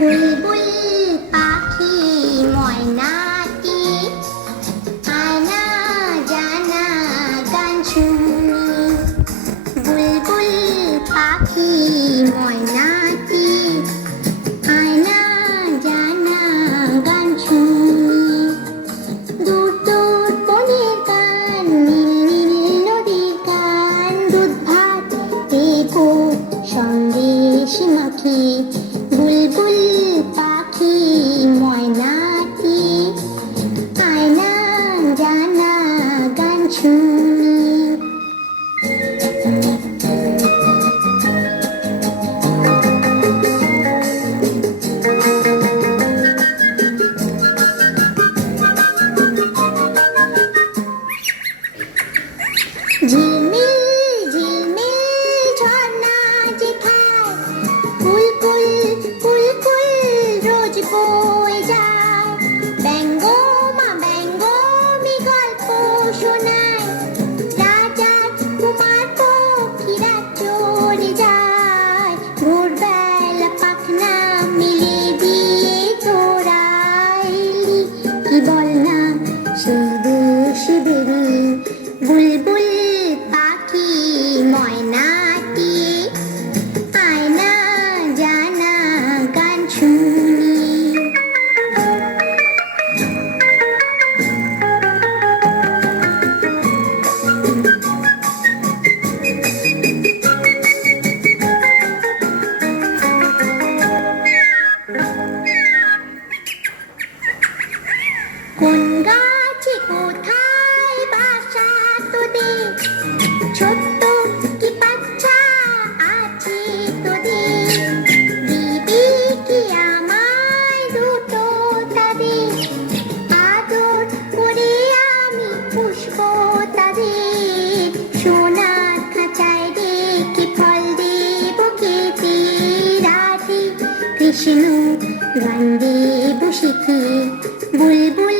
বুলবুল পাখি ময়নাটি আনা জানা গান শুনি। বুলবুল পাখি ময়নাটি আয়না জানা গান শুনি। দূর দূর বনের গান, নীল নীল নদীর গান, দুধ ভাত দেবো সন্দেশ মাখি। বুলবুল পাখি ময়নাটি আয়না জানা গান শুনি। ঝিলমিল ঝিলমিল ঝর্ণা যে খায়, কুলকুল কুলকুল রোজ বয়ে যায়। ব্যঙ্গ মা ব্যঙ্গমি গল্প শোনায়, রাজার কুমার পক্ষীরা চড়ে যায়। ভোরবেলা পাখনা মিলে দিয়ে তোরাইলি, কি বল না সেই দেশে বেরি। বুলবুল পাখি ময়নাটি আয়না জানা গান শুনি। কোন গাছে কোথায় বাসা তোদের, ছোট্ট কি বাচ্চা আছে তোদের। দিবি কি আমায় দুটো তাদের, আদর করে আমি পুষবো তাদের। সোনার খাঁচায় রেখে ফল দেবো খেতে, রাধে কৃষ্ণ গান দেবো শিখে। বুলবুল